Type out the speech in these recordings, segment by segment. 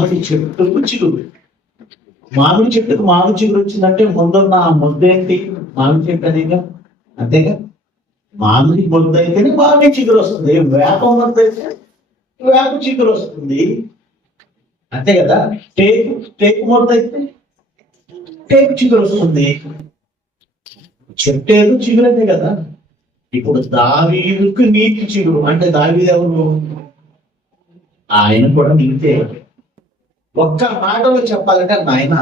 మామిడి చెట్టుకు చిగురు. మామిడి చెట్టుకు మామిడి చిగురు వచ్చిందంటే ముందున్న ఆ ముద్ద ఏంటి? మామిడి చెట్టు అనేగా, అంతేగా. మామిడి ముద్ద అయితేనే మామిడి చిగురు వస్తుంది. వేప ముద్ద అయితే వేప చిగురు వస్తుంది, అంతే కదా. టేకు ముద్ద అయితే టేకు చిగురు వస్తుంది. చెట్టు ఏదో చిగురైతే కదా. ఇప్పుడు దావీదుకు నీతి చిగురు అంటే దావీదు ఎవరు? ఆయన కూడా నీతే. ఒక్క మాటలో చెప్పాలంటే నాయన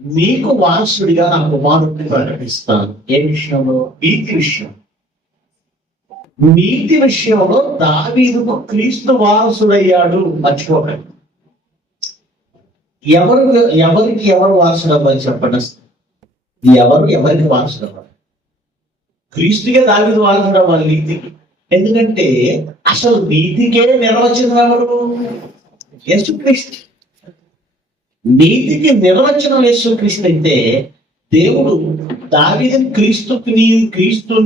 మీకు వారసుడిగా నా కుమారుడిని ప్రకటిస్తాను. ఏ విషయంలో? నీతి విషయం. నీతి విషయంలో దావీదుకు క్రీస్తు వారసుడయ్యాడు. మర్చిపోకండి. ఎవరికి ఎవరు వారసుడు అవ్వాలి చెప్పండి. ఎవరికి వారసుడు అవ్వాలి? క్రీస్తుకే దావీదు వారసుడు అవ్వాలి నీతికి. ఎందుకంటే అసలు నీతికే నిర్వచనం ఎవరు? యేసుక్రీస్తు. నీతికి నిర్వచనం యేసుక్రీస్తు అయితే దేవుడు దావీదుని క్రీస్తు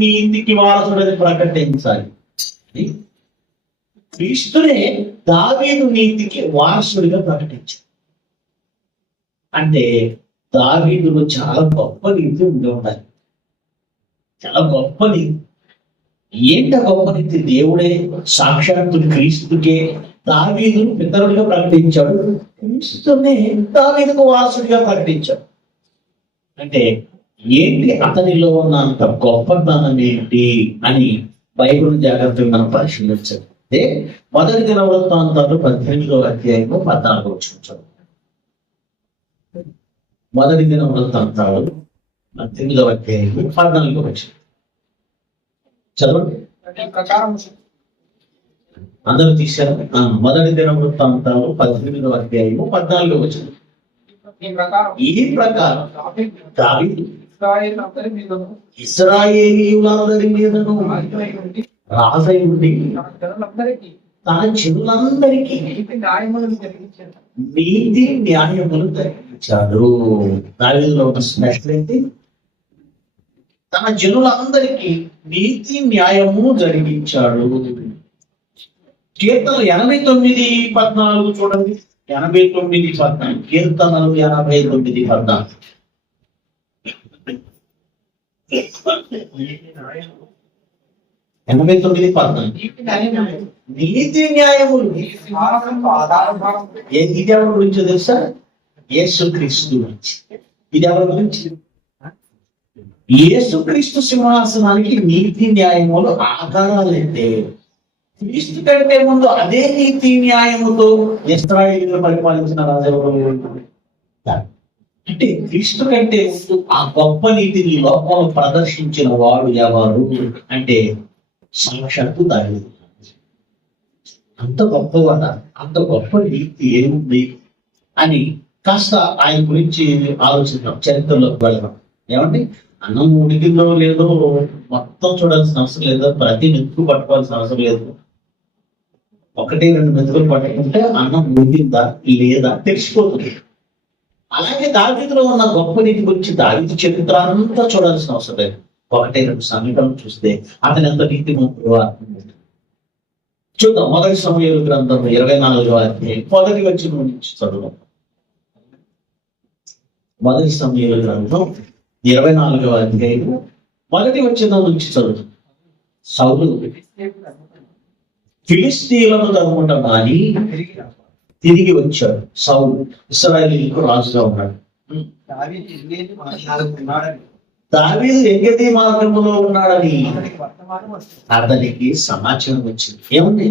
నీతికి వారసుడని ప్రకటించాలి. క్రీస్తునే దావీదు నీతికి వారసుడిగా ప్రకటించాలి. అంటే దావీదులో చాలా గొప్ప నీతి ఉండి ఉండాలి. చాలా గొప్ప నీతి. ఏంట గొప్ప నీతి? దేవుడే సాక్షాత్తు క్రీస్తుకే దావీదును పితరుడిగా ప్రకటించాడు, క్రీస్తునే దావీదుకు వారసుడిగా ప్రకటించాడు. అంటే ఏంటి అతనిలో ఉన్నంత గొప్పతనం ఏంటి అని బైబిల్ జాగ్రత్తగా మనం పరిశీలించాలి. అంటే మొదటి దినవృత్తాంతాలు 18వ అధ్యాయము 14వ వచనం. మొదటి దినవృత్తాంతాలు 18వ అధ్యాయము 14వ వచనం చదవండి. అందరూ తీశారు. మొదటి దినవృత్తాంతాలు 18వ అధ్యాయము 14వ వచనం. ఈ ప్రకారం దావీదు ఇశ్రాయేలీయులందరి మీదను రాజై ఉండి తన జనులందరికీ నీతి న్యాయములు జరిగించాడు. దావీదులో ఉన్న స్పెషల్ ఏంటి? తన జనులందరికీ నీతి న్యాయము జరిగించాడు. కీర్తనలు 89:14 చూడండి. 89:14 కీర్తనలు 89:14. నీతి న్యాయములు. ఇది ఎవరి గురించి తెలుసా? యేసుక్రీస్తు గురించి. ఇది ఎవరి గురించి? యేసుక్రీస్తు సింహాసనానికి నీతి న్యాయములు ఆధారాలంటే క్రీస్తు కంటే ముందు అదే నీతి న్యాయముతో ఇశ్రాయేలును పరిపాలించిన రాజెవరు? అంటే క్రీస్తు కంటే ముందు ఆ గొప్ప నీతిని లోకంలో ప్రదర్శించిన వాడు ఎవరు అంటే సాక్షాత్తు దావీదు. అంత గొప్పవాడ, అంత గొప్ప నీతి ఏముంది అని కాస్త ఆయన గురించి ఆలోచిద్దాం, చరిత్రలోకి వెళ్దాం. ఏమండి, అన్నం ఉడికిందో లేదో మొత్తం చూడాల్సిన అవసరం లేదు, ప్రతి మెతుకు పట్టుకోవాల్సిన అవసరం లేదు. 1-2 మెతుకులు పట్టుకుంటే అన్నం ఉడికిందా లేదా తెలిసిపోతుంది. అలాగే దావీదులో ఉన్న గొప్ప నీతి గురించి దావీదు చరిత్ర అంతా చూడాల్సిన అవసరం లేదు. 1-2 సంఘటనలు చూస్తే అతని ఎంత నీతిమంతుడు అర్థమవుతుంది. చూద్దాం. మొదటి సమూయేలు గ్రంథం 24వ అధ్యాయం మొదటి వచనం నుంచి చదువు. మొదటి సమూయేలు గ్రంథం 24వ అధ్యాయం మొదటి వచనం నుంచి చదువు. సౌలు ఫిలిష్తీయులను తరుముట మాని తిరిగి వచ్చాడు. సౌలు ఇశ్రాయేలీయులకు రాజుగా ఉన్నాడు. దావీదు ఎంగెది మార్గంలో ఉన్నాడని అతనికి సమాచారం వచ్చింది. ఏముంది?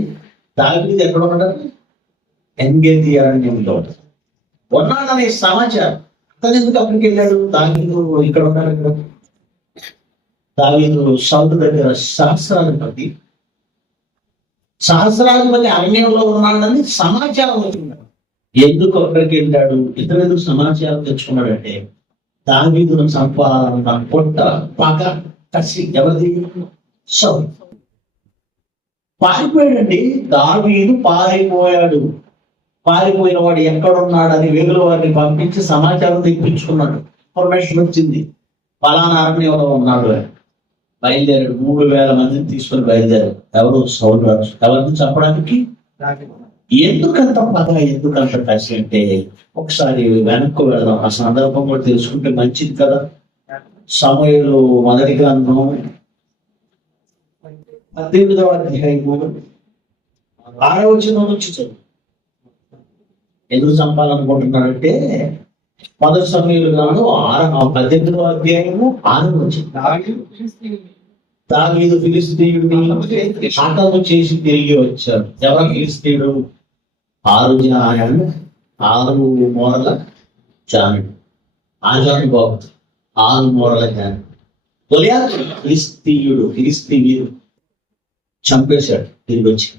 దావీదు ఎక్కడ ఉన్నాడు? ఎంగెది అరణ్యంలో ఉన్నాడనే సమాచారం. అతను ఎందుకు అక్కడికి వెళ్ళాడు? దావీదు ఇక్కడ ఉన్నాడు కదా. దావీదు సౌలు దగ్గర సహస్రాధిపతి అరణ్యంలో ఉన్నాడని సమాచారం వచ్చింది. ఎందుకు అక్కడికి వెళ్ళాడు? ఇతను ఎందుకు సమాచారం తెచ్చుకున్నాడంటే దావీదును చంపాలన్న పొట్ట పగ కసి ఎవరిది? సౌలు. పారిపోయాడండి. దావీదు పారిపోయాడు. పారిపోయిన వాడు ఎక్కడున్నాడని వేగుల వారిని పంపించి సమాచారం తెప్పించుకున్నాడు. ఇన్ఫర్మేషన్ వచ్చింది, ఫలానా అరణ్యంలో ఉన్నాడు అని. బయలుదేరాడు. 3000 మందిని తీసుకొని బయలుదేరాడు. ఎవరు? సౌలు రాజు. ఎవరిని చంపడానికి? ఎందుకంత పద, ఎందుకంత కసి అంటే ఒకసారి వెనక్కు వెళదాం. ఆ సందర్భం కూడా తెలుసుకుంటే మంచిది కదా. సమూయేలు మొదటి గ్రంథం 18వ అధ్యాయము 6వ వచనం నుంచి చదువు. ఎందుకు చంపాలనుకుంటున్నాడంటే మొదటి సమూయేలు గ్రంథం 18వ అధ్యాయము 6వ వచనం. దావీదు ఫిలిష్తీయుడిని హతము చేసి తిరిగి వచ్చాడు. ఎవరు ఫిలిష్తీయుడు? 6 మూరల జానుడు, ఆజానుబాబు 6 మూరల జానుడు. గొలియాతు ఫిలిష్తీయుడు చంపేశాడు తిరిగి వచ్చి.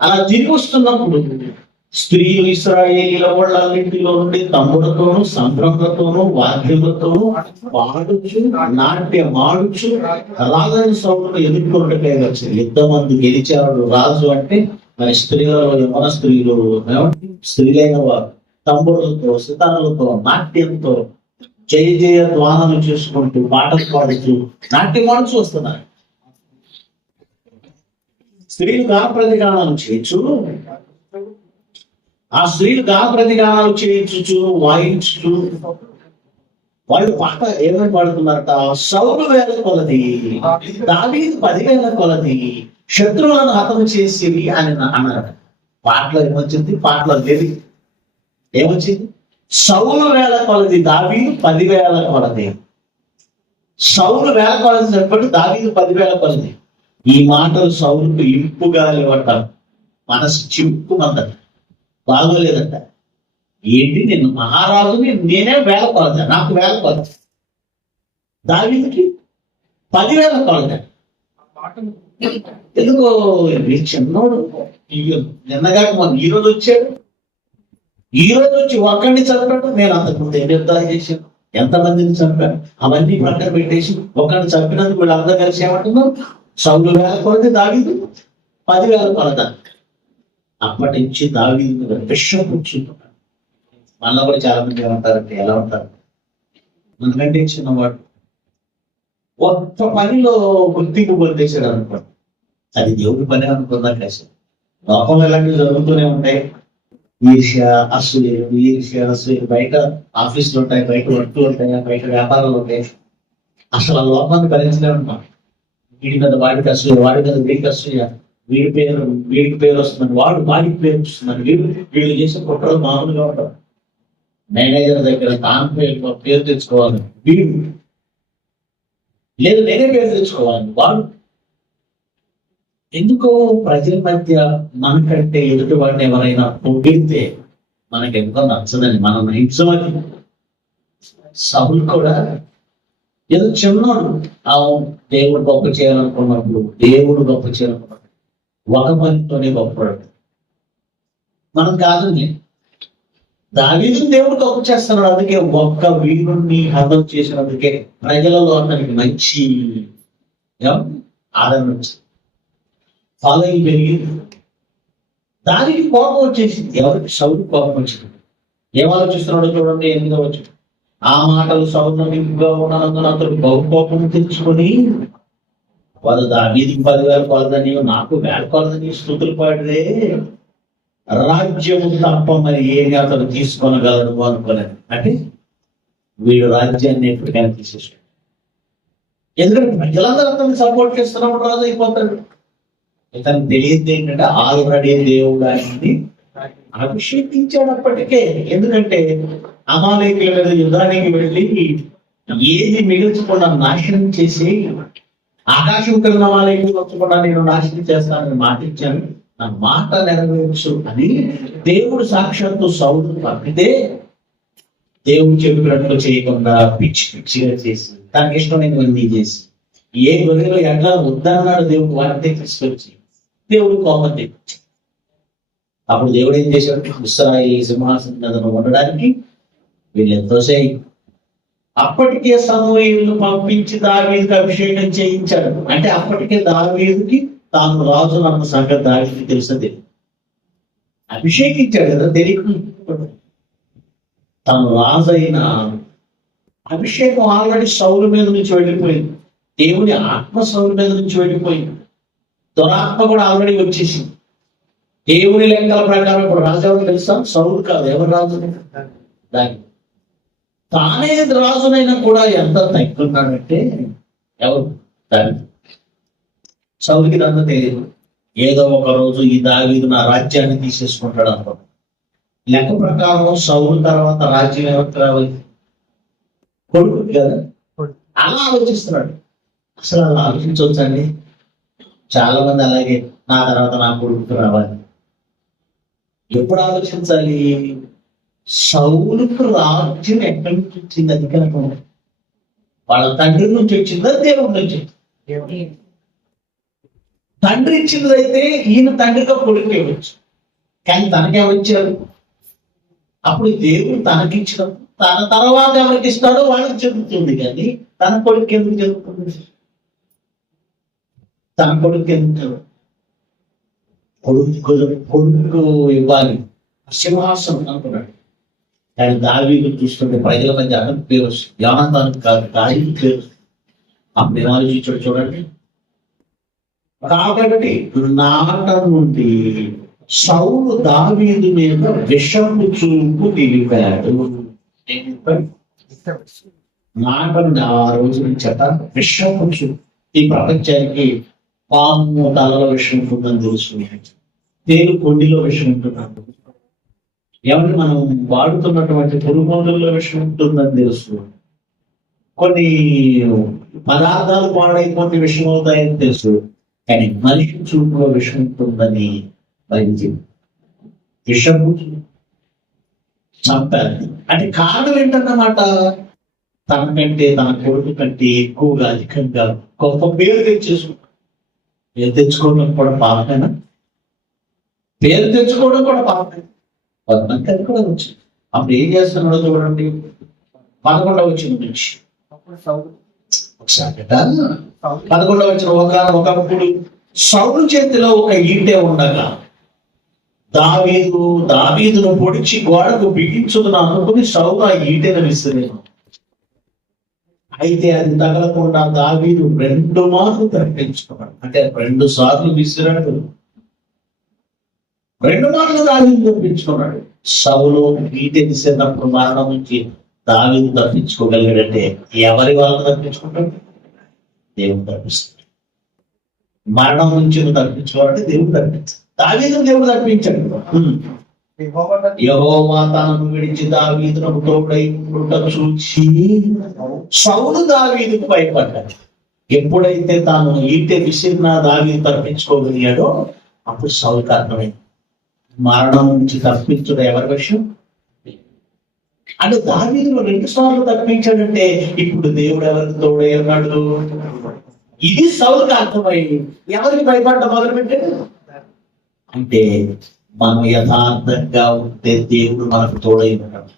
అలా తిరిగి వస్తున్నప్పుడు స్త్రీలు ఇశ్రాయేలీల వాళ్ళన్నింటిలో నుండి తమ్ములతోనూ సంభ్రమలతోనూ వాద్యములతోనూ పాడుచు నాట్యమాడుచు రాజు సౌలును ఎదుర్కొన్నట్టుగా వచ్చింది. యుద్ధమందు గెలిచాడు రాజు. అంటే మరి స్త్రీలలో యవన స్త్రీలైన వారు తమ్ములతో సితారులతో నాట్యంతో జయ జయ ధ్వానాలు చేసుకుంటూ పాటలు పాడుతూ నాట్యమాడుచు వస్తున్నారు. స్త్రీలు గాన ప్రతిగానాలు చేయొచ్చు. ఆ స్త్రీలు గాన ప్రతిగానాలు చేయించు వాయించు. వాళ్ళు పాట ఏమని పాడుతున్నారట? సౌలు వేల కొలది, దావీదు 10,000 కొలది శత్రువులను హతము చేసి అని అన్నారట. పాటలో ఏమొచ్చింది? పాటలో లేదు ఏమొచ్చింది? సౌలు వేల కొలది, దావీదు 10,000 కొలది. సౌలు వేల కొలది చెప్పండి, దావీదు 10,000 కొలది. ఈ మాటలు సౌలుకు ఇంపుగా లేవటారు. మనసు చింపుమందట, బాగోలేదంట. ఏంటి, నేను మహారాజుని, నేనే వేల కొలత, నాకు వేల కొలత. దావీదుకి 10,000 కొలత. ఎందుకో చిన్నోడు. నిన్నగా ఈ రోజు వచ్చాడు, ఈ రోజు వచ్చి ఒక్కడిని చంపాడు. నేను అంతకుముందు ఎన్ని యుద్ధాలు చేశాను, ఎంతమందిని చంపాను, అవన్నీ పక్కన పెట్టేసి ఒకరిని చంపినందుకు వీళ్ళందరూ కలిసి ఏమంటున్నాం? సౌలు వేల కొలది, దావీదు 10,000 కొలత. అప్పటి నుంచి దావీదు మీద విషం కూర్చుంటున్నాడు. మనలో కూడా చాలా మంది ఏమంటారంటే, ఎలా ఉంటారు, మనకంటే చిన్నవాడు ఒక్క పనిలో గుర్తింపు పొందేశాడు అనుకోండి, అది దేవుడి పని అనుకున్నా కాదు. లోకంలో ఇలాంటివి జరుగుతూనే ఉంటాయి. ఈర్ష్య అసూయ బయట ఆఫీసులు ఉంటాయి, బయట వర్కులు ఉంటాయి, బయట వ్యాపారాలు ఉంటాయి. అసలు ఆ లోకాన్ని భరించలే ఉంటాం. వీడి మీద వాడికి అసూయ, వాడి మీద వీడికి అసూయ, వీడికి పేరు వస్తుందని వాడికి పేరు వస్తుందని వీళ్ళు చేసే కుట్రలు మామూలుగా ఉంటారు. మేనేజర్ దగ్గర తాను పేరు తెచ్చుకోవాలి వీడు, లేదు నేనే పేరు తెచ్చుకోవాలి వాడు. ఎందుకో ప్రజల మధ్య మనకంటే ఎదుటి వాడిని ఎవరైనా పొగిడితే మనకి ఎంతో నచ్చదని మనం హింసమని. సౌలు కూడా ఏదో చిన్నాడు, దేవుడు గొప్ప చేయాలనుకున్నప్పుడు ఒక పనితోనే గొప్పవాడు. మనం కాదండి, దావీదు దేవుడు గొప్ప చేస్తున్నాడు. అందుకే ఒక్క వీరుణ్ణి హతం చేసినందుకే ప్రజలలో అతనికి మంచి ఆదరణ వచ్చింది, ఫాలోయింగ్ పెరిగింది. దానికి కోపం వచ్చేసింది. ఎవరికి? సౌలు కోపం వచ్చింది. ఏం ఆలోచిస్తున్నాడో చూడండి, 8వ వచనం. ఆ మాటలు సౌలు నింపుగా ఉన్నందున అతడు బహుకోపం తెచ్చుకొని, వారు దావీదుకి 10,000 కొలదని, నాకు 1,000 కొలదని స్తుతులు పాడితే రాజ్యము తప్ప మరి ఏమి అతను తీసుకొనగలడు అనుకోలేదు. అంటే వీడు రాజ్యాన్ని ఎప్పటికైనా తీసేసాడు. ఎందుకంటే ప్రజలందరూ అతన్ని సపోర్ట్ చేస్తున్నప్పుడు రాజు అయిపోతాడు. ఇతను తెలియదు ఏంటంటే ఆల్రెడీ దేవుడు ఆయన్ని అభిషేకించాడు అప్పటికే. ఎందుకంటే అమాలేకుల మీద యుద్ధానికి వెళ్ళి ఏది మిగిల్చకుండా నాశనం చేసి, ఆకాశం కింద అమాలేకులు వచ్చకుండా నేను నాశనం చేస్తానని మాట ఇచ్చాను, నా మాట నెరవేర్చు అని దేవుడు సాక్షాత్తు సౌలును పంపితే దేవుడు చెప్పినట్లు చేయకుండా పిచ్చిగా చేసి, తనకి ఇష్టమైనవన్నీ చేసి, ఏ గొర్రెలో ఎట్లా వద్దన్నాడు దేవుడు వాటిని తీసుకొచ్చి దేవుడు కోపం తెచ్చి, అప్పుడు దేవుడు ఏం చేశాడు? ఇశ్రాయేలు సింహాసనం మీద ఉండడానికి వీళ్ళు ఎంతో చేయి. అప్పటికే సమూయేలును పంపించి దావీదుకి అభిషేకం చేయించాడు. అంటే అప్పటికే దావీదుకి తాను రాజు అన్న సంగతి దావీదుకి తెలుసది. అభిషేకించాడు కదా, తెలియకుండా తాను రాజు అయిన అభిషేకం ఆల్రెడీ సౌలు మీద నుంచి వెళ్ళిపోయింది. దేవుని ఆత్మ సౌలు మీద నుంచి వెళ్ళిపోయింది. దురాత్మ కూడా ఆల్రెడీ వచ్చేసింది. దేవుని లెక్కల ప్రకారం ఇప్పుడు రాజు ఎవరు తెలుసా? సౌలు కాదు. ఎవరు రాజు? దాని తానే రాజునైనా కూడా ఎంత తగ్గుతున్నాడంటే ఎవరు? దాని సౌలుకి ఇదంతా తెలియదు. ఏదో ఒక రోజు ఈ దావీదు నా రాజ్యాన్ని తీసేసుకుంటాడు అనుకో. లెక్క ప్రకారం సౌలు తర్వాత రాజ్యం ఎవరికి రావాలి? కొడుకు కదా. అలా ఆలోచిస్తున్నాడు. అసలు అలా ఆలోచించవచ్చండి? చాలా మంది అలాగే నా తర్వాత నా కొడుకు రావాలి. ఎప్పుడు ఆలోచించాలి? సౌలుకు రాజ్యం ఎక్కడి నుంచి వచ్చింది? అధికారం వాళ్ళ తండ్రి నుంచి వచ్చిందా దేవుడి నుంచి? తండ్రి ఇచ్చినదైతే ఈయన తండ్రిగా కొడుకు ఇవ్వచ్చు, కానీ తనకెవరిచ్చారు? అప్పుడు దేవుడు తనకిచ్చిన తన తర్వాత ఎవరికి ఇస్తాడో వాళ్ళకి చెందుతుంది, కానీ తన కొడుకు ఎందుకు చెందుతుంది? తన కొడుకు ఎందుకు? కొడుకు ఇవ్వాలి సింహాసనం అనుకున్నాడు. కానీ దావీదు చూస్తుంటే ప్రజల మధ్య అతని పేరు యోనాతాను కాదు, దావీదు పేరు. అప్పుడు ఏం ఆలోచించాడు చూడండి. కాబట్టి నాట నుండి సౌలు దావీదు మీద విషపు చూపు నిలిపాడు. నాట నుండి ఆ రోజు నుంచి విషపు చూపు. ఈ ప్రపంచానికి పాము తలలో విషయం ఉంటుందని తెలుసు, తేలు కొండిలో విషయం ఉంటున్నాను, ఏమంటే మనం వాడుతున్నటువంటి పురుగుమందుల్లో విషయం ఉంటుందని తెలుసు, కొన్ని పదార్థాలు పాడైపోతే విషయం అవుతాయని తెలుసు, కానీ మనిషి చూపులో విషయం ఉంటుందని భరించి విషము చంపాలి. అంటే కారణం ఏంటన్నమాట? తనకంటే తన కొడుకు కంటే ఎక్కువగా అధికంగా గొప్ప పేరు తెచ్చేసుకుంటాం. పేరు తెచ్చుకోవడం కూడా పాపమేనా? పేరు తెచ్చుకోవడం కూడా పాపమే. పద్నాలుగు కూడా వచ్చింది. అప్పుడు ఏం చేస్తున్నాడో చూడండి. 11వ వచనం నుంచి ఒకసారి 11వ వచనం. ఒకప్పుడు సౌలు చేతిలో ఒక ఈటె ఉండగా దావీదును పొడిచి గోడకు బిగించుకుని అనుకుని సౌలు ఆ ఈటెను విసిరేను. అయితే అది తగలకుండా దావీదు 2 మార్లు తప్పించుకున్నాడు. అంటే 2 సార్లు విసిరాడు, 2 మార్లు దావీదు తప్పించుకున్నాడు. సౌలు ఈటె విసిరినప్పుడు మరణం నుంచి దావీదు తప్పించుకోగలిగాడంటే ఎవరి వాళ్ళని తప్పించుకుంటాడు? దేవుడు తప్పిస్తాడు. మరణం నుంచి తప్పించుకోవాలంటే దేవుడు తప్పించాడు. దావీదు దేవుడు తప్పించాడు. యెహోవా తనను విడిచి దావీదునకు తోడై ఉండుట చూచి సౌలు దావీదుకు భయపడ్డాడు. ఎప్పుడైతే తాను ఈటె విసిరిన దావీదు తప్పించుకోగలిగాడో అప్పుడు సౌలుకు అర్థమైంది మరణం నుంచి తప్పించడం ఎవరి విషయం. అంటే దావీదును 2 సార్లు తప్పించాడంటే ఇప్పుడు దేవుడు ఎవరికి తోడై ఉన్నాడు? ఇది సౌలుకు అర్థమైంది. ఎవరికి భయపడ్డ మొదలుపెట్టాడు అంటే మనం యథార్థంగా ఉంటే దేవుడు మనకు తోడై ఉన్నాడు.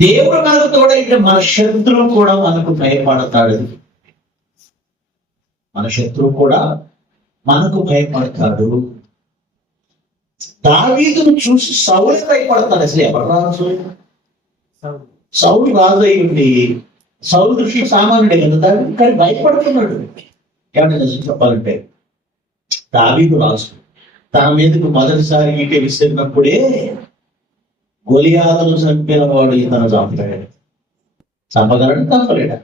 దేవుడు మనకు తోడైతే మన శత్రువు కూడా మనకు భయపడతాడు. మన శత్రువు కూడా మనకు భయపడతాడు. దావీదును చూసి సౌలు భయపడతాడు. అసలు ఎవరు రాజు? సౌలు రాజు అయి ఉండి సౌలు దృష్టి సామాన్యుడే కదా, కానీ భయపడుతున్నాడు. ఏమన్నా చెప్పాలంటే దావీదు రాజు తన మీదకు మొదటిసారి ఈటె విసిరినప్పుడే గొలియాతును చంపిన వాడు ఇతను చంపాడు. చంపగలడు, చంపలేడా?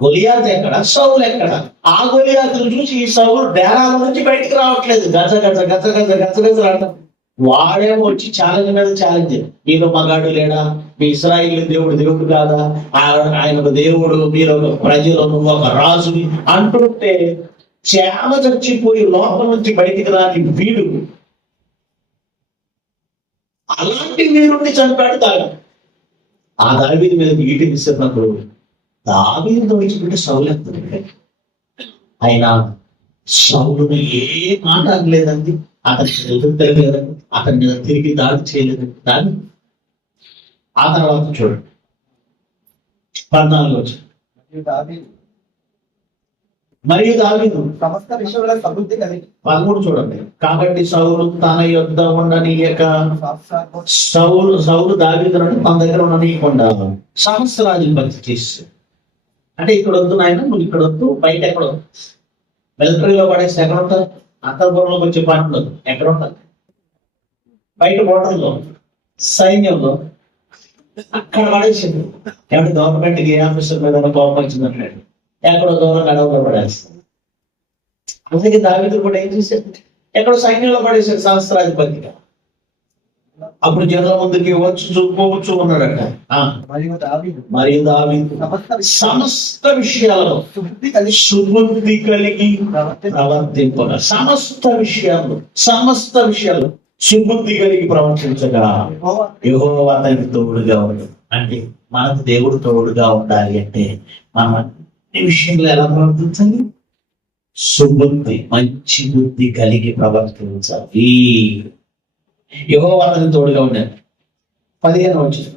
గొలియాతు ఎక్కడ, సౌలు ఎక్కడ? ఆ గొలియాతును చూసి ఈ సౌలు డేరాల నుంచి బయటికి రావట్లేదు. గజ గజ గజ గజ గజ గజ అంటాం. వాడేమో వచ్చి ఛాలెంజ్ మీద ఛాలెంజ్. మీలో మగాడు లేడా? మీ ఇశ్రాయేలు దేవుడు కాదా? ఆయన ఒక దేవుడు, మీరు ఒక ప్రజలు, నువ్వు ఒక రాజుని అంటుంటే చేమ చచ్చిపోయి లోపల నుంచి బయటికి రాని వీడు అలాంటి వీరుణ్ణి చంపాడు తాగా. ఆ దావీదు మీద ఈటె విసిరినప్పుడు దావీదుతో విడిచిపెట్టి సౌలు ఎత్తుంది. ఆయన సౌలుని ఏ మాట అనలేదండి, అతనికి ఎదురుతలేదండి, అతని మీద తిరిగి దాడి చేయలేదు. దాన్ని ఆ తర్వాత చూడండి 14 వచ్చి మరియు దావీదు సమస్త విషయంలో సమృద్ధి కలిగి 13 చూడండి. కాబట్టి సౌలు తన యొద్ద ఉండనీయక సౌలు దావీదును మన దగ్గర ఉండనీయకుండా సహస్రాధిపతి చేసి, అంటే ఇక్కడ వద్దు నాయన, నువ్వు ఇక్కడ వద్దు, బయట ఎక్కడ మిలిటరీలో పడేసి ఎక్కడ ఉంటారు? అంతఃపురంలోకి వచ్చే పని ఉండదు. ఎక్కడ ఉంటుంది? బయట బోర్డర్లో, సైన్యంలో అక్కడ పడేసింది. ఏమంటే గవర్నమెంట్కి ఏ ఆఫీసర్ మీద కోపం వచ్చిందంటాడు, ఎక్కడో దూరం గడవలో పడేస్తుంది. అందుకే దావీదు కూడా ఏం చేశాడు, ఎక్కడో సైన్యంలో పడేసాడు సహస్రాధిపతిగా. అప్పుడు జనుల ముందుకి వచ్చి ఉన్నాడట. మరియు దావీదు సమస్త విషయాలలో సుబుద్ధి కలిగి ప్రవర్తింపగా, సమస్త విషయాలు సుబుద్ధి కలిగి ప్రవర్తించగా యెహోవా అతనికి తోడుగా ఉంది. అంటే మనకు దేవుడు తోడుగా ఉండాలి అంటే మనం అన్ని విషయంలో ఎలా ప్రవర్తించాలి? సుబుద్ధి, మంచి బుద్ధి కలిగి ప్రవర్తించాలి. యెహోవా అతనికి తోడుగా ఉండాలి. 15వ వచనం,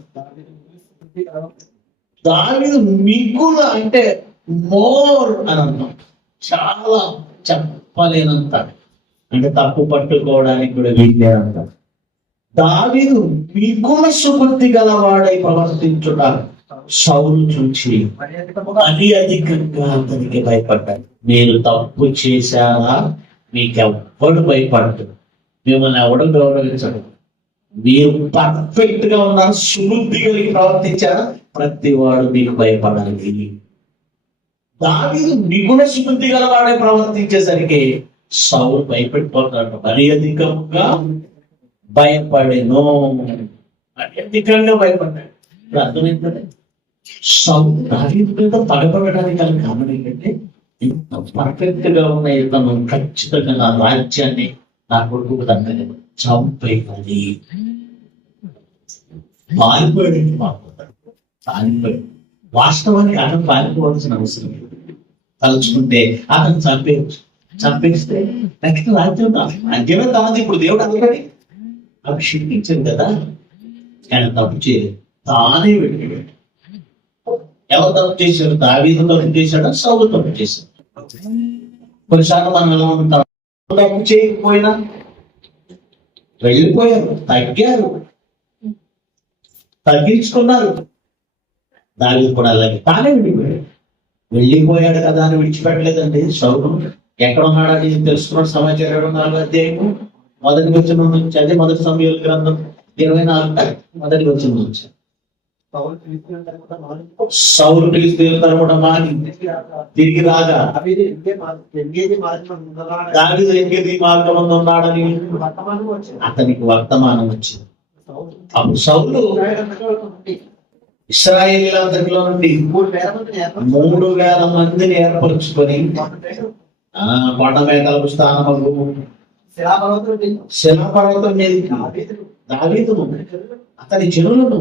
దావీదు మిగుల అంటే మోర్ అని అన్నాం, చాలా చెప్పలేనంత, అంటే తప్పు పట్టుకోవడానికి కూడా వీల్లేనంత దావీదు మిగుల సుబుద్ధి గలవాడై ప్రవర్తించుట సౌలు చూచి అది అధికంగా అతనికి భయపడ్డాడు. నేను తప్పు చేశానా? మీకెవ్వడు భయపడ్డు, మిమ్మల్ని ఎవడు గౌరవించడు, మీరు పర్ఫెక్ట్ గా ఉన్నారు, సుబుద్ధి కలిగి ప్రవర్తించారా, ప్రతి వాడు మీకు భయపడాలి. దావీదు మిగుల సుబుద్ధి గలవాడే ప్రవర్తించేసరికి సౌలు భయపడిపోతాడు. మరి అధికంగా భయపడేను, అధికంగా భయపడ్డాడు. ఇప్పుడు అర్థమైందంటే సౌలు దావీదు మీద పగపడడానికి గల కారణం ఏంటంటే, ఇంత పర్ఫెక్ట్ గా ఉన్న ఇతను ఖచ్చితంగా నా రాజ్యాన్ని నా కొడుకు దగ్గర చంపేయాలి. పారిపోయాడు. పారిపోయాడు. వాస్తవానికి అతను పారిపోవాల్సిన అవసరం లేదు. తలుచుకుంటే అతను చంపేస్తే నెక్స్ట్ రాజ్యం తమది. ఇప్పుడు దేవుడు ఆల్రెడీ అభిషేకించాడు కదా, కానీ తప్పు చేయలేదు, తానే వెళ్ళాడు. ఎవరు తప్పు చేశాడు? దావీదు తప్పు చేశాడా? సౌలు తప్పు చేశాడు. కొన్నిసార్లు మనం ఎలా ఉంటాం, తప్పు చేయకపోయినా వెళ్ళిపోయారు, తగ్గారు, తగ్గించుకున్నారు. దావీదు కూడా అలాగే తానే వెళ్ళిపోయాడు కదా అని విడిచిపెట్టలేదండి. సౌలు ఎక్కడ ఉన్నాడని తెలుసుకున్న సమాచారం 4వ అధ్యాయము మొదటి వచనం నుంచి, అదే మొదటి సమూయేలు గ్రంథం 24 మొదటి వచనం నుంచి, సౌలు ఫిలిష్తీయుల తరపున మాని తిరిగి రాగా దావీదు ఎంగేది మార్గంలో ఉన్నాడని అతనికి వర్తమానం వచ్చింది. అప్పుడు సౌలు ఇశ్రాయేలీయులందరిలో నుండి 3,000 మందిని ఏర్పరుచుకొని కొండ మేకలకు స్థానము శిలాపర్వతం మీద దావీదును అతని జనులను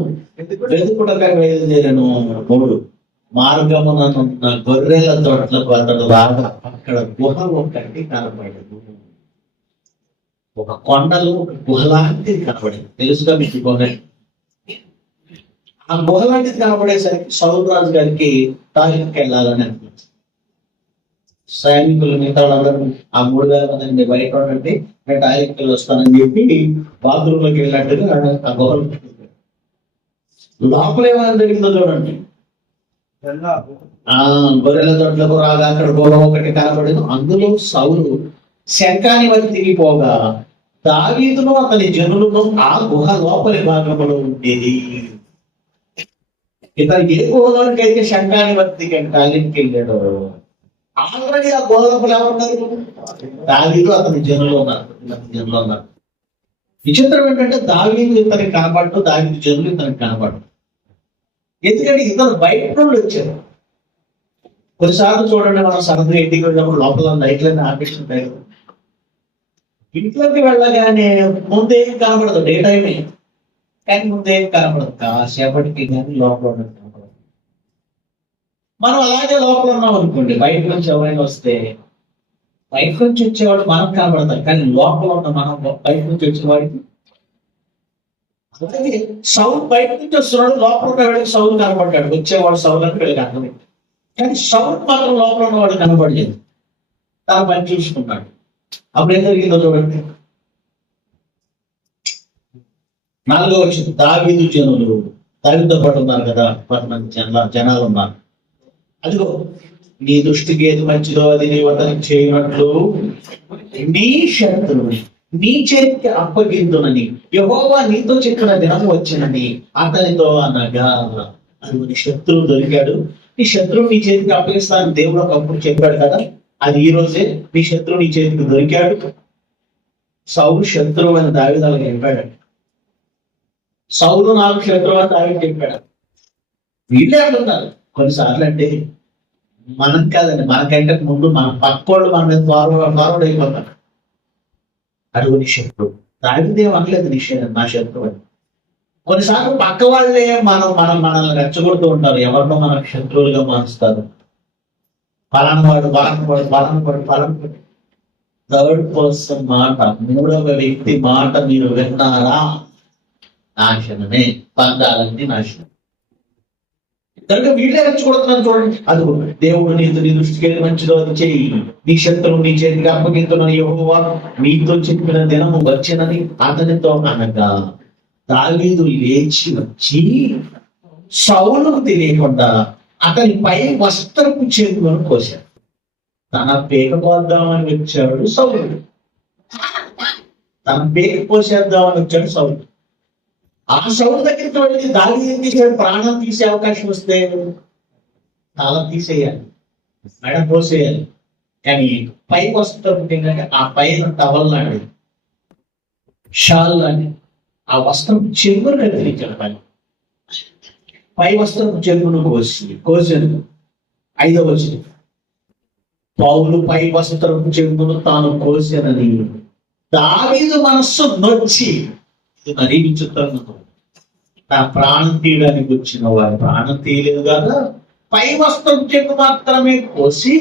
వెతుకుటకై బయలుదేరను. 3 మార్గమున గొర్రెల తోటలకు అతడు రాగా అక్కడ గుహ ఒకటి కనపడదు. ఒక కొండలు గుహ లాంటిది కనపడింది. తెలుసుగా మీకు కొండ. ఆ గుహ లాంటిది కనపడేసరికి సౌలు రాజు గారికి టాయిలెట్కి వెళ్ళాలని అనిపించింది. సైనికులు మిగతా వాళ్ళందరూ ఆ 3,000 మంది బయట ఉండండి, నేను టాయిలెట్కి వెళ్ళి వస్తానని చెప్పి బాత్రూంలోకి వెళ్ళినట్టుగా ఆ గుహలు లోపల ఏమైనా జరిగిందో చూడండి. గొర్రెల తోటలకు రాగా అక్కడ గుహ ఒకటి కనబడింది. అందులో సౌలు శంఖాని వైపు తిరిగిపోగా దావీదును అతని జనులను ఆ గుహ లోపలి భాగంలో ఉండేది. ఇతను ఏ గుహలోనికి అయితే శంఖాని వైపు టాయిలెట్కి వెళ్ళాడో ఆల్రెడీ ఆ గుహ లోపల ఎవరున్నారు? దావీదు అతని జనులు ఉన్నారు. విచిత్రం ఏంటంటే దావీదు ఇతనికి కనబడ్డు, దావీదు జనులు ఇతనికి కనబడ్డు. ఎందుకంటే ఇతను బయట నుండి వచ్చారు. కొన్నిసార్లు చూడండి, మనం సడన్గా ఇంటికి వెళ్ళినప్పుడు లోపల లైట్లన్నీ ఆపేస్తుంటాయి. ఇంట్లోకి వెళ్ళగానే ముందేం కనబడదు, డే టైమే, కానీ ముందేం కనబడదు. కాసేపటికి కానీ లోపల కనబడదు. మనం అలాగే లోపల ఉన్నాం అనుకోండి, బయట నుంచి ఎవరైనా వస్తే బయట నుంచి వచ్చేవాడు మనకు కనబడతాం, కానీ లోపల ఉన్న మనం బయట నుంచి వచ్చేవాడికి. అలాగే సౌలు బయట నుంచి వస్తున్నాడు, లోపల ఉన్న వాడికి సౌలు కనబడ్డాడు, వచ్చేవాడు సౌలు అంటే వీళ్ళకి అర్థమైంది. కానీ సౌలు మాత్రం లోపల ఉన్నవాడు కనబడలేదు, తన పని చూసుకున్నాడు. అప్పుడు ఏం జరిగిందో చూడండి. 4వ వచనం, దావీదు జనులు, దావీదుతో పాటు ఉన్నారు కదా 10 మంది జనాలు ఉన్నారు. అదిగో నీ దృష్టికి ఏది మంచిదో అది నీవు అతనికి చేయనట్లు నీ శత్రువుని నీ చేతికి అప్పగిందునని యెహోవా నీతో చెప్పిన దినం వచ్చినని అతనితో అనగా. అది నీ శత్రువు దొరికాడు, నీ శత్రువు నీ చేతికి అప్పగిస్తానని దేవుడు ఒకప్పుడు చెప్పాడు కదా, అది ఈ రోజే నీ శత్రువు నీ చేతికి దొరికాడు. సౌలు శత్రువు అని దావీదు అలాగే చెప్పాడు. సౌలు నాకు శత్రువు అని దావీదు చెప్పాడు. వీళ్ళే అంటున్నారు కొన్నిసార్లు, అంటే మనం కాదండి, మనకంటే ముందు మన పక్కోళ్ళు మన మీద ఫార్వర్డ్ అయిపోతారు. అడుగు నీ శత్రువు. దావీదేం అనలేదు నా శత్రువు అని. కొన్నిసార్లు పక్క వాళ్ళే మనల్ని రెచ్చగొడుతూ ఉంటారు, ఎవరినో మనకు శత్రువులుగా మారుస్తారు. ఫలానవాడు. థర్డ్ పర్సన్ మాట, మూడవ వ్యక్తి మాట మీరు విన్నారా, నాశనమే, బంధాలన్నీ నాశనం. కనుక వీళ్ళే రెచ్చగొడుతున్నారు చూడండి. అది దేవుడు నీ దృష్టికి ఏది మంచిదో అది చెయ్యి, నీ శత్రువు నీ చేతికి అప్పగింతున్న యెహోవా నీతో చెప్పిన దినము వచ్చినని అతనితో అనగా. దావీదు లేచి వచ్చి సౌలుకు తెలియకుండా అతని పై వస్త్రపు చేతులను కోశాడు. తన పేక కోద్దామని వచ్చాడు సౌలుడు, తన పేక కోసేద్దామని వచ్చాడు సౌలుడు. ఆ సౌలు దగ్గరికి వెళ్ళి దావీదు ఏం తీసాడు, ప్రాణం తీసే అవకాశం వస్తే తల తీసేయాలి, మెడ పోసేయాలి. కానీ పై వస్త్రం ఏంటంటే ఆ పైన టవల్ లాంటి షాల్ లాంటి ఆ వస్త్రం చెరువును కదిలించాడు. పై వస్త్రం చెరువును కోసాను. 5వ వచనం, పౌలు పై వస్త్రం చెరువును తాను కోసానని దావీదు మనస్సు నొచ్చి. ఇది మరీ విచిత్రంగా, నా ప్రాణం తీయడానికి వచ్చిన వాడు ప్రాణం తీయలేదు కదా, పై వస్త్రం చెరువు మాత్రమే కోసి,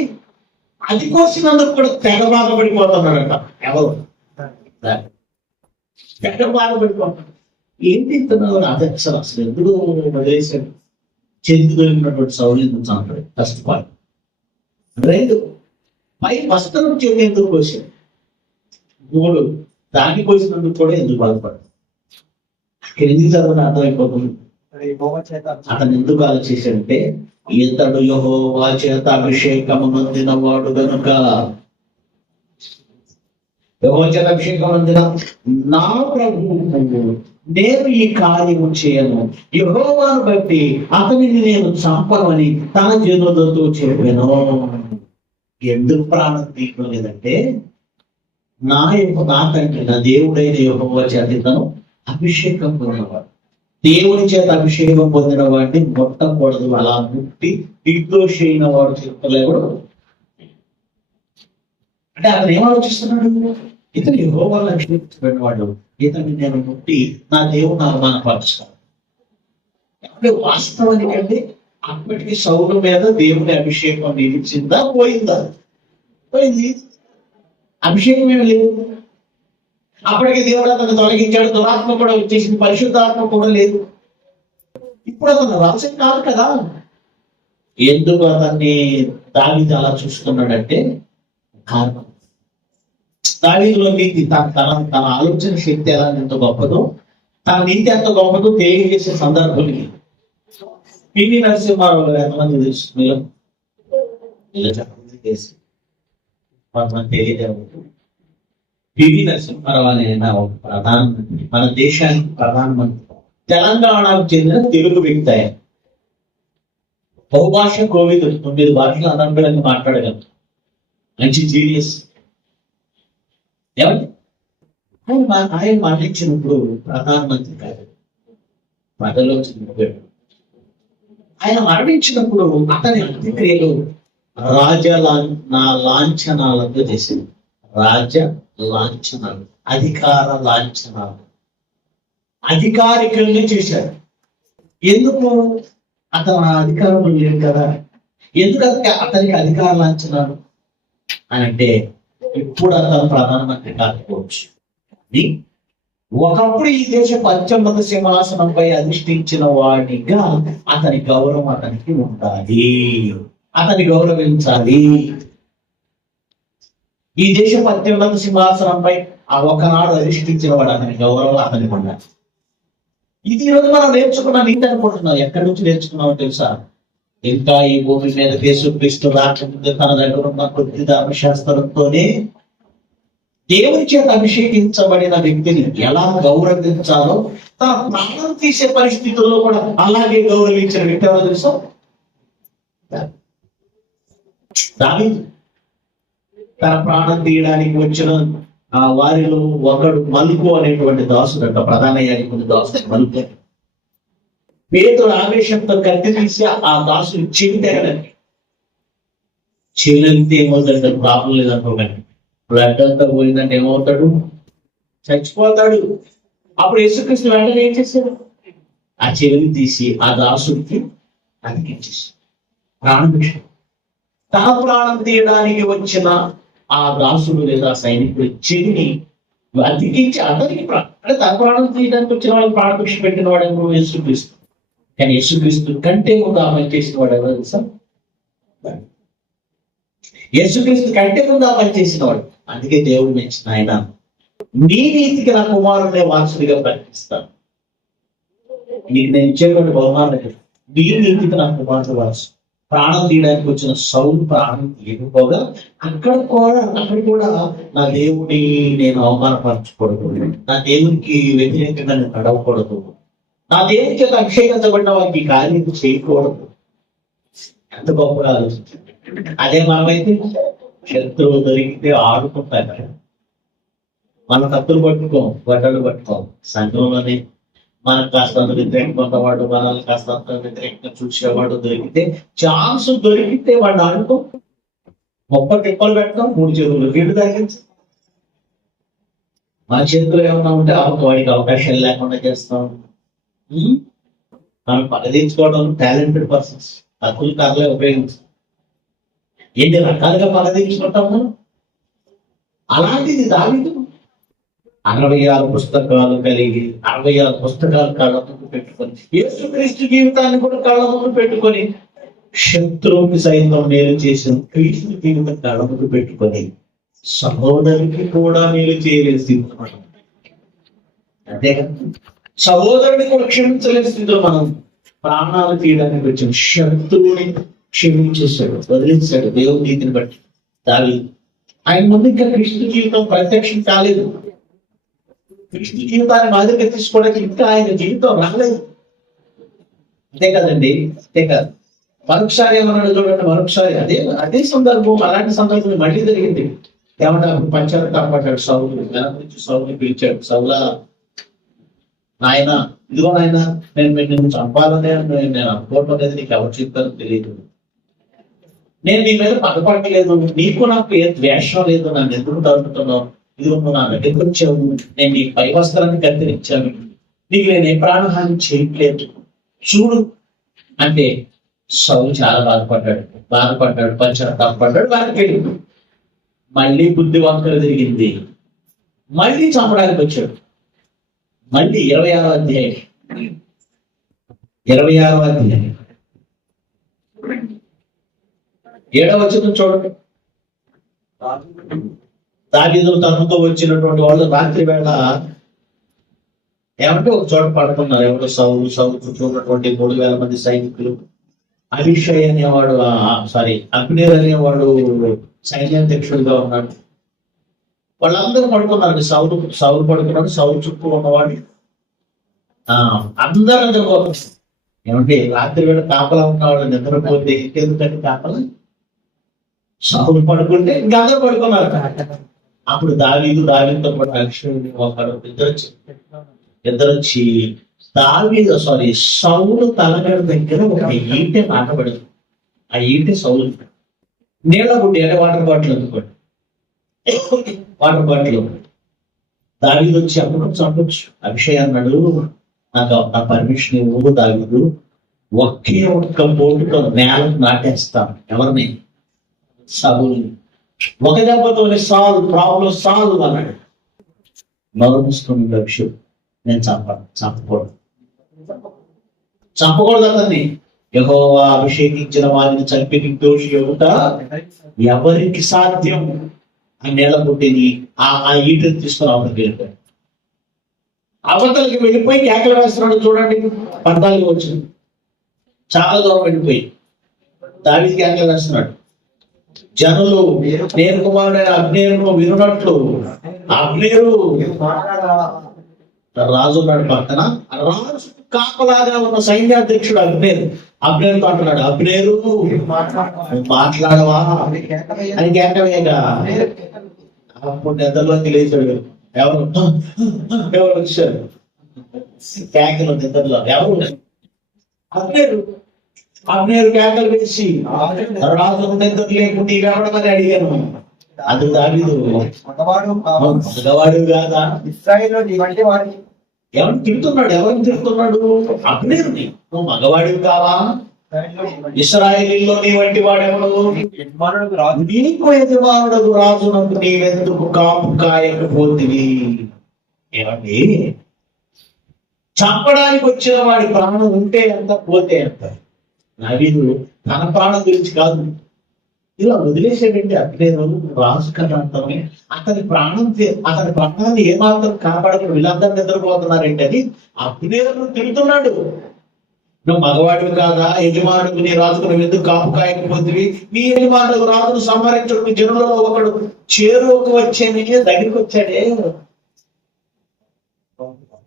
అది కోసినందుకు కూడా తెగ బాధపడిపోతున్నాడట. ఎవరు తెగ బాధపడిపోతున్నాడు. ఏంటి ఇస్తున్నాడు అధ్యక్షులు, అసలు ఎందుకు వదిలేశాడు, చేతి దొరికినటువంటి సౌలు ఎందుకు చంపాడు, కష్టపాడు. 2, పై వస్త్రం చెరువు ఎందుకు కోసాడు. 3, దాన్ని కోసినందుకు కూడా ఎందుకు బాధపడ్డాడు. అక్కడ ఎందుకు చదవని అర్థమైపోతుంది. అతను ఎందుకు అలా చేశాడంటే, ఇతడు యెహోవా చేత అభిషేకము నొందిన వాడు గనుక. యెహోవా చేత అభిషేకం నొందిన నా ప్రభువు నేను ఈ కార్యము చేయను, యెహోవాను బట్టి అతనిని నేను చంపనని తన జనులతో చెప్పాను. ఎందుకు ప్రాణం తీయలేదంటే, నా తండ్రి నా దేవుడైన యెహోవా చేత ఇతను అభిషేకం పొందినవాడు. దేవుని చేత అభిషేకం పొందిన వాడిని ముట్టకూడదు, అలా ముట్టి నిర్దోషి అయిన వాడు చెప్పలేడు. అంటే అతను ఏం ఆలోచిస్తున్నాడు, ఇతను యెహోవాను అభిషేకించబడిన వాడు, ఇతన్ని నేను ముట్టి నా దేవుని అవమానపరుస్తాను. అంటే వాస్తవానికంటే అప్పటికి సౌలు మీద దేవుని అభిషేకం నిలిచిందా పోయిందా? పోయింది. అభిషేకం ఏమి లేదు. అప్పటికి దేవుడు అతను తొలగించాడు, దురాత్మ కూడా వచ్చేసింది, పరిశుద్ధాత్మ కూడా లేదు. ఇప్పుడు అతను రహస్యం కాదు కదా. ఎందుకు అతన్ని దావీదు అలా చూస్తున్నాడంటే కారణం, దావీదులో నీతి, తన ఆలోచన శక్తి ఎలా ఎంత గొప్పదో, తన నీతి ఎంత గొప్పదో తెలియజేసే సందర్భం. పివి నరసింహారావు గారు ఎంతమంది తెలుసు మీరు? కొంతమంది తెలియదు. పివి నరసింహారావు అనే ఒక ప్రధానమంత్రి, మన దేశానికి ప్రధానమంత్రి, తెలంగాణకు చెందిన తెలుగు వ్యక్తి. ఆయన బహుభాష కోవిదుడు, 9 భాషలు అనంబలంగా మాట్లాడగలరు, మంచి జీనియస్. ఏమండి ఆయన మరణించినప్పుడు ప్రధానమంత్రి కాదు, ప్రజలో చనిపోయాడు. ఆయన మరణించినప్పుడు అతని అంత్యక్రియలు లాంఛనాలతో చేసింది. రాజ లాంఛనాలు, అధికార లాంఛనాలు, అధికారికంగా చేశారు. ఎందుకు? అతను అధికారంలో లేడు కదా. ఎందుకు అతనికి అధికార లాంఛనాలు అని అంటే, ఇప్పుడు అతను ప్రధానమంత్రి కాకపోవచ్చు, ఒకప్పుడు ఈ దేశపు అత్యున్నత సింహాసనంపై అధిష్ఠించిన వాడిగా అతని గౌరవం అతనికి ఉండాలి, అతని గౌరవించాలి. ఈ దేశపు అత్యున్నత సింహాసనంపై ఆ ఒకనాడు అధిష్ఠించిన వాడు అతని గౌరవం అతనికి ఉండాలి. ఇది ఈరోజు మనం నేర్చుకున్న నీతి అనుకుంటున్నాం. ఎక్కడి నుంచి నేర్చుకున్నామో తెలుసా? ఇంకా ఈ భూమి మీద యేసుక్రీస్తు రాకముందే తన దగ్గర ఉన్న కొద్ది ధర్మశాస్త్రంతోనే దేవుని చేత అభిషేకించబడిన వ్యక్తిని ఎలా గౌరవించాలో తన ప్రాణం తీసే పరిస్థితుల్లో కూడా అలాగే గౌరవించిన వ్యక్తి ఎవరో తెలుసా? దావీదు. తన ప్రాణం తీయడానికి వచ్చిన ఆ వారిలో ఒకడు మలుపు అనేటువంటి దాసుడు అంట, ప్రధాన యాజకుడి దాసుడు మలుపు. పేతుడు ఆవేశంతో కత్తి తీసి ఆ దాసుని చెవి తెగడానికి, చెవిలితే ఏమవుతాడు? ప్రాబ్లం లేదనుకోకండి, బ్లడ్ అంతా పోయిందంటే ఏమవుతాడు? చచ్చిపోతాడు. అప్పుడు యేసుక్రీస్తు వెంటనే ఏం చేశాడు? ఆ చెవిని తీసి ఆ దాసుడికి అతికించేసి ప్రాణభిక్ష. తన ప్రాణం తీయడానికి వచ్చిన ఆ దాసుడు లేదా సైనికుడి చెవిని అతికించి అతనికి అంటే తన ప్రాణం తీయడానికి వచ్చిన వాళ్ళకి ప్రాణభిక్ష పెట్టిన వాడు యేసుక్రీస్తు. కానీ యేసుక్రీస్తు కంటే ముందు ఆ పని చేసిన వాడు ఎవరు తెలుసా? యేసుక్రీస్తు కంటే ముందు ఆ పని చేసిన వాడు. అందుకే దేవుడు మెచ్చిన ఆయన, నీ నీతికి నా కుమారుడే వారసుడిగా ప్రకటిస్తాను. నీకు నేను ఇచ్చేటువంటి బహుమానం, నీ నీతికి నా కుమారుడు వారసు. ప్రాణం తీయడానికి వచ్చిన సౌలు ప్రాణం తీయకపోగా అక్కడ కూడా నా దేవుని నేను అవమానపరచకూడదు, నా దేవునికి వ్యతిరేకంగా నేను నడవకూడదు, నా దేవునికి అభిషేకించబడిన వారికి కార్యం చేయకూడదు. ఎంత గొప్పగా ఆలోచించండి. అదే మనమైతే శత్రువు దొరికితే ఆడుకుంటాం కదా, మన కత్తులు పట్టుకోం, గడ్డలు పట్టుకోం. సంఘంలోనే మనకు కాస్త వ్యతిరేకంగా ఉన్నవాడు, మనల్ని కాస్త వ్యతిరేకంగా చూసేవాడు దొరికితే, ఛాన్స్ దొరికితే వాడిని ఆడుకో, గొప్ప టిప్పలు పెట్టడం, 3 చేతులు వీడు తగ్గించు. మన చేతులు ఏమన్నా ఉంటే వాడికి అవకాశాలు లేకుండా చేస్తాం. మనం పగదీర్చుకోవడం టాలెంటెడ్ పర్సన్స్, తక్కువ కార్లే ఉపయోగించాం. ఎన్ని రకాలుగా పగదీర్చుకుంటాము. అలాంటిది దావీదు 66 పుస్తకాలు కలిగి 66 పుస్తకాలు కళ్ళ ముందు పెట్టుకొని, యేసుక్రీస్తు జీవితాన్ని కూడా కళ్ళ ముందు పెట్టుకొని, శత్రువుకి సైతం మేలు చేసిన క్రీస్తు జీవితం కళ్ళ ముందు పెట్టుకొని, సహోదరునికి కూడా మేలు చేయలేని స్థితిలో మనం, అంతేగా సహోదరుని కూడా క్షమించలేని స్థితిలో మనం ప్రాణాలు తీయడానికి వచ్చిన శత్రువుని క్షమించేశాడు, వదిలేశాడు దేవుని నీతిని బట్టి దావీదు. ఆయన ముందు ఇంకా క్రీస్తు జీవితం ప్రత్యక్షం కాలేదు. క్రీస్తు జీవితాన్ని మాదిరిగా తీసుకోవడానికి ఇంకా ఆయన జీవితం రాలేదు. అంతే కదండి, అంతే కాదు. మరొకసారి ఏమన్నాడు చూడండి, మరొకసారి అదే సందర్భం, అలాంటి సందర్భం మళ్ళీ జరిగింది. ఏమన్నా పంచాల కాపాడాడు సౌలు, వెనక నుంచి సౌలుని పిలిచాడు, సౌలా నాయన ఇదిగో నాయన, నేను చంపాలనే నేను అనుకోవటం లేదు, నీకు ఎవరు చెప్పారో తెలియదు, నేను నీ మీద పగపట్టలేదు, నీకు నాకు ఏ ద్వేషం లేదు, నన్ను ఎందుకు తరుగుతున్నావు, ఇదిగో నువ్వు నా దగ్గరికి వచ్చావు, నేను నీ పై వస్త్రాన్ని కత్తిరించాను, నీకు నేను ఏ ప్రాణహాని చేయట్లేదు, చూడు అంటే సౌలు చాలా బాధపడ్డాడు, పశ్చాత్తాపడ్డాడు. వారికి వెళ్ళి మళ్ళీ బుద్ధి వంకర తిరిగింది, మళ్ళీ చంపడానికి వచ్చాడు. మళ్ళీ 26వ అధ్యాయం 7వ వచనం చూడండి. దావీదు తనతో వచ్చినటువంటి వాళ్ళు రాత్రి వేళ ఏమంటే ఒక చోట పడుతున్నారు. ఎవరో సౌలు చుట్టూ ఉన్నటువంటి 3000 మంది సైనికులు, అభిషయ్ అనేవాడు అగ్నేర్ అనేవాడు సైన్యాధ్యక్షుడిగా ఉన్నాడు. వాళ్ళందరూ పడుకున్నారు. సౌలు పడుకున్నాడు, సౌలు చుట్టూ ఉన్నవాడు అందరూ నిద్రపోతున్నారు. ఏమంటే రాత్రి వేళ కాపలా ఉన్నవాడు నిద్రపోతే ఎందుకంటే కాపలా, సౌలు పడుకుంటే ఇంకా అందరూ పడుకున్నారు. అప్పుడు దావీదుతో పాటు అభిషేకుడు ఒకడు ఇద్దరు వచ్చి సౌలు తలగడ దగ్గర ఒక ఈటె నాటబడింది. ఆ ఈటె సౌలు నీళ్ళ గుడ్డి అంటే వాటర్ బాటిల్ అందుకోండి, వాటర్ బాటిల్. దావీదు వచ్చి అప్పుడు చంపొచ్చు. అభిషేక్ అన్నాడు, నాకు నా పర్మిషన్ ఇవ్వు దావీదు, ఒకే ఒక్క పోటుతో నేలకు నాటేస్తాను. ఎవరిని? సౌలుని. ఒక దెబ్బతోనే ప్రాబ్లం సాల్వ్ అన్నాడు. నోరు మూసుకుని అభిషేక్, నేను చంపకూడదు అతన్ని. యెహోవా అభిషేకించిన వారిని చంపి నిర్దోషి అవుట ఎవరికి సాధ్యం? ఆ నేల పుట్టిని ఆ ఈటని తీసుకుని అవతలకి వెళ్ళిపోయాడు. అవతలకి వెళ్ళిపోయి కేకలు వేస్తున్నాడు. చూడండి 14 వచ్చింది. చాలా దూరం వెళ్ళిపోయి దావీదుకి ఆజ్ఞ వేస్తున్నాడు. జనులు నేను కుమారుడైన అబ్నేరును వినున్నట్లు అబ్నేరు రాజు ఉన్నాడు పక్కన. రాజు కాపలాగా ఉన్న సైన్యాధ్యక్షుడు అబ్నేరుతో అంటున్నాడు, అబ్నేరు మాట్లాడవా అని కేకవేయగా అప్పుడు నిద్రలోకి లేచాడు. ఎవరు వచ్చారు కేకలు నిద్రలో? ఎవరు? అబ్నేరు కేకలు వేసి రాజు నిద్ర లేకుండా ఇవ్వడమని అడిగాను. అది దావీదు మగవాడు కాదా? ఇశ్రాయేలులో నీ వంటి వాడిని ఎవరు తిడుతున్నాడు? ఎవరిని తిడుతున్నాడు? అబ్నేరుని. నువ్వు మగవాడివి కావా? ఇశ్రాయేలీలో నీ వంటి వాడెవడు? యజమానులకు రాజు నీకు యజమానుడు రాజునకు నీవెందుకు కాపు కాయకపోతివి? ఏమండి, చంపడానికి వచ్చిన వాడి ప్రాణం ఉంటే ఎంత పోతే ఎంత. దావీదు తన ప్రాణం గురించి కాదు, ఇలా వదిలేసేటండి. అబ్నేరు రాజు కదా అంతమే. అతని ప్రాణాన్ని ఏమాత్రం కాపాడకుండా వీళ్ళందరూ నిద్రపోతున్నారంటే అది అబ్నేరు తిడుతున్నాడు. నువ్వు మగవాడివి కాదా? యజమానుడు నీ రాజుకు నువ్వు ఎందుకు కాపు కాయకపోతివి? నీ యజమానుడు రాజును సంహరించడు. మీ జనులలో ఒకడు చేరువకు వచ్చేనే దగ్గరికి వచ్చాడే.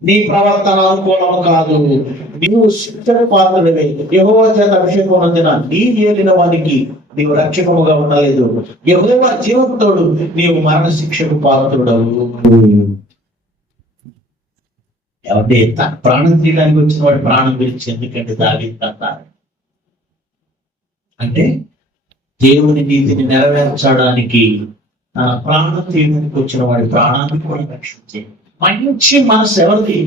నీ ప్రవర్తన అనుకూలము కాదు, నీవు శిక్షకు పాత్రుడివే. యెహోవా చేత అభిషేకం పొందిన నీ ఏలిన వానికి నీవు రక్షకముగా ఉండలేదు. యెహోవా జీవంతోడు, నీవు మరణ శిక్షకు పాత్రుడవు. ఎవరి తన ప్రాణం తీయడానికి వచ్చిన వాడి ప్రాణం గురించి ఎందుకంటే దావీదు అన్నారు అంటే దేవుని నీతిని నెరవేర్చడానికి తన ప్రాణం తీయడానికి వచ్చిన వాడి ప్రాణాన్ని కూడా రక్షించే మంచి మనసు ఎవరిది?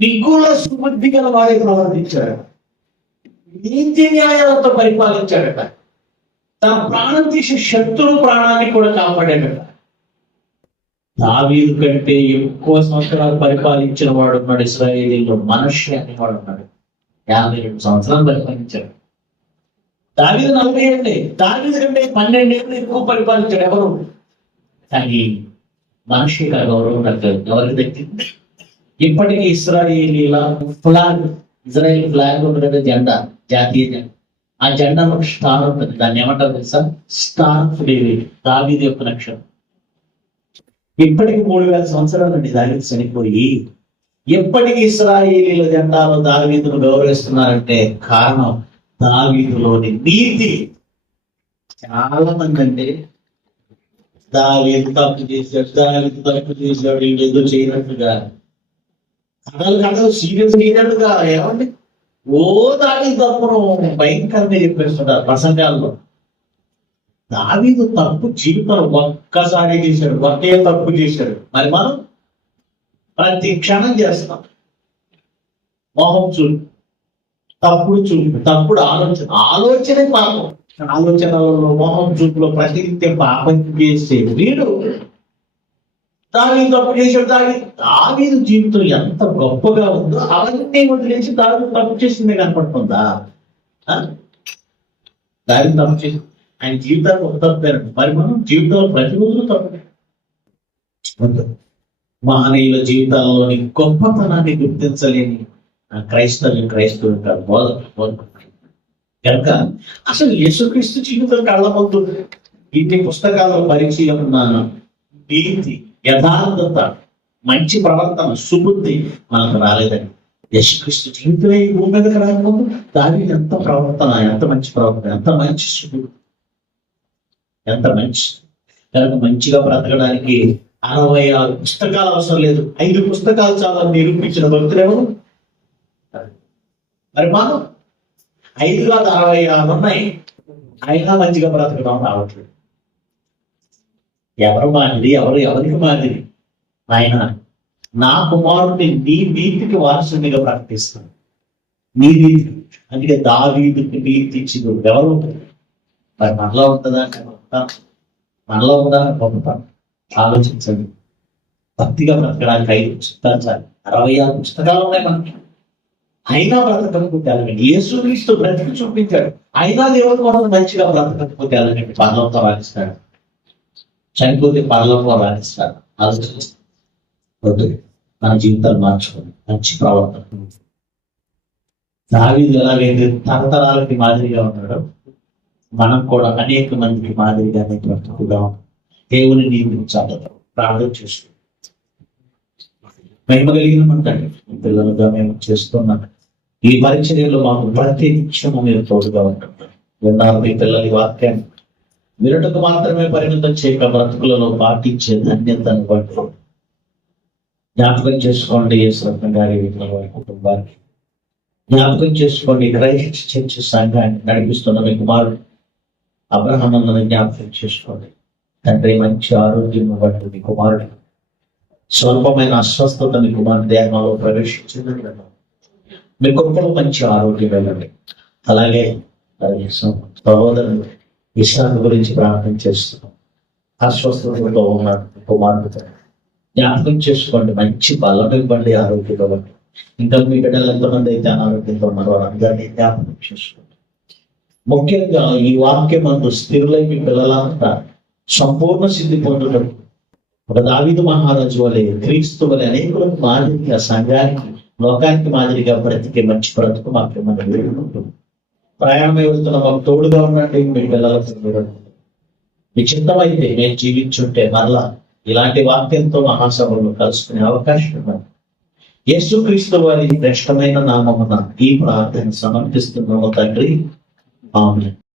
నిగుల సుబుద్ధి గల వాడే ప్రవర్తించాడు, నీతి న్యాయాలతో పరిపాలించాడట. తన ప్రాణం తీసే శత్రువు ప్రాణాన్ని కూడా కాపాడాడట. దావీదు కంటే ఎక్కువ సంవత్సరాలు పరిపాలించిన వాడు ఉన్నాడు ఇశ్రాయేలీలో, మనష్య అనేవాడు ఉన్నాడు. 52 సంవత్సరాలు పరిపాలించాడు. దావీదు 40 ఏళ్ళే. దావీదు కంటే 12 ఏళ్ళు ఎక్కువ పరిపాలించాడు ఎవరు? కానీ మనిషి గౌరవం దక్కదు. ఎవరికి దక్కింది? ఇప్పటికీ ఇశ్రాయేలీల ఫ్లాగ్, ఇజ్రాయేల్ ఫ్లాగ్ ఉంటుంది కదా, జెండా, జాతీయ జెండా. ఆ జెండాలో స్టార్ ఉంటుంది. దాన్ని ఏమంటారు తెలుసా? స్టార్ ఆఫ్ డేవిడ్, దావీదు యొక్క నక్షత్రం. ఇప్పటికి 3000 సంవత్సరాలు అండి దావీదు చనిపోయి. ఎప్పటికీ ఇశ్రాయేలీల జెండాలో దావీదును గౌరవిస్తున్నారంటే కారణం దావీదులోని నీతి. చాలా మంది అంటే దావీదు తప్పు చేశాడు వీళ్ళు ఏదో చేయనట్టుగా కథలు సీరియస్ అయినట్టుగా ఏమండి ఓ దావీదు తప్పును భయంకరంగా చెప్పేస్తుంటారు ప్రసంగాల్లో. దావీదు తప్పు జీవితంలో ఒక్కసారి చేశాడు, ఒకే తప్పు చేశాడు. మరి మనం ప్రతి క్షణం చేస్తాం. మోహం చూడు, తప్పుడు చూపు, తప్పుడు ఆలోచనే పాపం. ఆలోచనలలో మోహం చూపులో ప్రతినిత్యం పాపం చేసే వీడు దావీదు తప్పు చేశాడు. దావీదు జీవితం ఎంత గొప్పగా ఉందో అవన్నీ వదిలేసి దావీదు తప్పు చేసిందే కనపడుతుందా? దావీదు తప్పు చేసి ఆయన జీవితాన్ని ఒక తప్పారండి. మరి మనం జీవితంలో ప్రతిరోజు తప్పు. మహనీయుల జీవితాల్లోని గొప్పతనాన్ని గుర్తించలేని క్రైస్తవులు కాదు బోధ. కనుక అసలు యేసుక్రీస్తు జీవితం కళ్ళ ముందు ఇన్ని పుస్తకాల పరిచయం ఉన్నాను. నీతి, యథార్థత, మంచి ప్రవర్తన, సుబుద్ధి మనకు రాలేదని. యేసుక్రీస్తు జీవితమే ఈ భూమి మీదకి రాకముందు దావీదు ఎంత ప్రవర్తన, ఎంత మంచి ప్రవర్తన, ఎంత మంచి సుబుద్ధి, ఎంత మంచి. కనుక మంచిగా బ్రతకడానికి 66 పుస్తకాలు అవసరం లేదు, 5 పుస్తకాలు చాలా నిరూపించిన భక్తులేమో. మరి మనం 5 కాదు 66 ఉన్నాయి, అయినా మంచిగా బ్రతకడం రావట్లేదు. ఎవరు మాదిరి? ఎవరికి మాదిరి? ఆయన నా కుమారుడిని నీ నీతికి వారసునిగా ప్రకటిస్తాను. నీ నీతి అందుకే దావీదుకి నీతి ఇచ్చింది ఎవరు? మరి మనలో ఉంటుందా? మనలో ఉందా? గొప్పతనం ఆలోచించండి. భక్తిగా బ్రతకడానికి 5 పుస్తకాలు చాలు. 66 పుస్తకాలు ఉన్నాయి మనకి, అయినా బ్రతకకపోతే ఎలాగండి? యేసుక్రీస్తు బ్రతికి చూపించాడు, అయినా దేవుడు కోసం మంచిగా బ్రతకకపోతే ఎలాగండి? పరలోకంతో రాణిస్తాడు, చనిపోతే పరలోకంలో రాణిస్తాడు. ఆలోచిస్తాడు. మన జీవితాలు మార్చుకోండి, మంచి ప్రవర్తన. దావీదు ఎలాగైతే తరతరాలకి మాదిరిగా ఉన్నాడో మనం కూడా అనేక మందికి మాదిరిగానే బ్రతుకుదాం. దేవుని నియమించాలి. ప్రార్థన చేస్తూ మహిమ కలిగిన మంటండి మీ పిల్లలుగా మేము చేస్తున్నాం. ఈ పరిచర్యలో మాకు ప్రతి నిమిషము మీరు తోడుగా ఉంటున్నారు. విన్నారు మీ పిల్లల వాక్యాన్ని వినటకు మాత్రమే పరిమితం చేయక బ్రతుకులలో పాటించే ధన్యతను బట్టి జ్ఞాపకం చేసుకోండి. యేసరత్న గారి వారి కుటుంబాన్ని జ్ఞాపకం చేసుకోండి. క్రైస్ట్ చర్చ్ సంఘాన్ని నడిపిస్తున్న మీ కుమారుడు అబ్రహాములను జ్ఞాపకం చేసుకోండి. తండ్రి మంచి ఆరోగ్యం బట్టి మీ కుమారుడు స్వల్పమైన అస్వస్థత మీ కుమారుడు దేహంలో ప్రవేశించిందని మీ గొప్పలో మంచి ఆరోగ్యం వెళ్ళండి. అలాగే సహోదరుడు విశ్రాంతి గురించి ప్రార్థన చేస్తున్నాం. అస్వస్థతతో ఉన్నాడు కుమారుడితో జ్ఞాపకం చేసుకోండి. మంచి బలం ఇవ్వండి, ఆరోగ్యం ఇవ్వండి. ఇంకా మీ బిడ్డలు ఎంతమంది అయితే అనారోగ్యంతో ఉన్నారో అందరినీ జ్ఞాపకం చేసుకోండి. ముఖ్యంగా ఈ వాక్యం అందు స్థిరులై మీ పిల్లలంతా సంపూర్ణ సిద్ధి పొందడం ఒక దావీదు మహారాజు వలె క్రీస్తు వలె అనేకులకు మాదిరిగా సంఘానికి లోకానికి మాదిరిగా బ్రతికే మంచి బ్రతుకు మాకు మనం వేడుకుంటున్నాం. ప్రయాణం వెళ్తున్న మాకు తోడుగా ఉండండి. మీ పిల్లలతో మీ చిత్తమైతే మేము జీవించుంటే మరలా ఇలాంటి వాక్యంతో మహాసభలో కలుసుకునే అవకాశం ఉన్నది. యేసుక్రీస్తు వారి శ్రేష్టమైన నామమున ఈ ప్రార్థన సమర్పిస్తున్నాము తండ్రి. ఆమేన్.